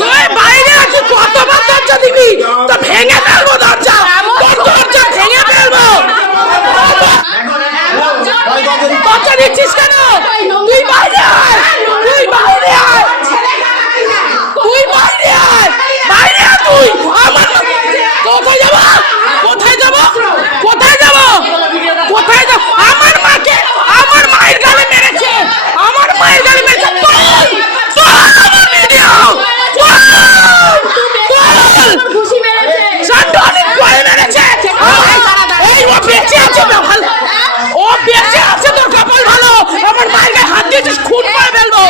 তুই বাইরে আছি, কতবার দরজা দিবি? তো ভেঙে ফেলবো দরজা, দরজা ভেঙে ফেলবো। দরজা দিচ্ছিস কেন? তুই বাইরে আয়, তুই বাইরে আয়, তুই বাইরে আয়, বাইরে আয় তুই। আমার কোথায় যাব? কোথায় যাব? কোথায় যাব? কোথায় যাব? আমার মাকে, আমার মায়ের গালে মেরেছে, আমার মায়ের গালে মেরেছে। আমার ভিডিও ও বেঁচে আছে, ও বেঁচে আছে, তোর কপাল ভালো। আমার মায়ের গায়ে হাত দিয়েছিস, খুন করে ফেলবো।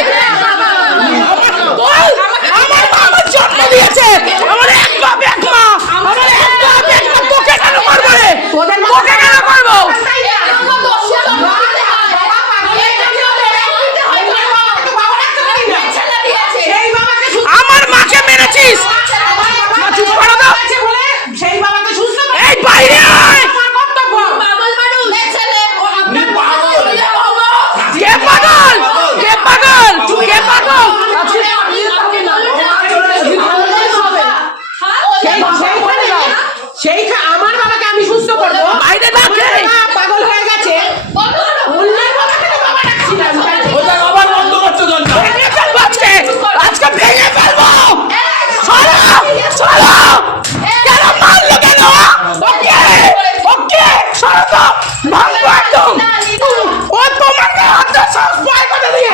আমার মা আমার জন্ম দিয়েছে, আমার এক বাপ এক মা, আমার এক বাপ এক মা। তোকে কেন মারবো রে? তোকে কেন মারবো? আমার মাকে মেরেছিস, চুপ করো তো। এই বাইরে আয়। কে পাগল? কে পাগল? কে পাগল? আমার বাবাকে আমি সুস্থ করবো, বাইরে ডাকে। পাগল হয়ে গেছে। আজকে ভেঙে ফেলবো। সরো, সরো। কেন মারলো কেন? ওকে, ওকে, সরো তো। ভাঙবো একদম। ও তোমাকে হাতে সাহস পায় কথা দিয়ে।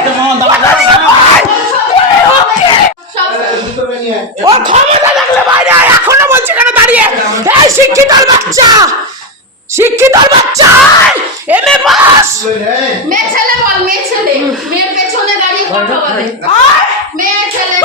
কথা দিয়ে পায়। ওকে। ও ক্ষমতা থাকলে বাইরে আয়। এখনো বলছে কেন দাঁড়িয়ে? এই শিক্ষিতর বাচ্চা, শিক্ষিতর বাচ্চা, এমএ পাস। মেয়ে ছেলে বল, মেয়ে ছেলে, মেয়ের পেছনে দাঁড়িয়ে কথা বলে। মেয়ে ছেলে।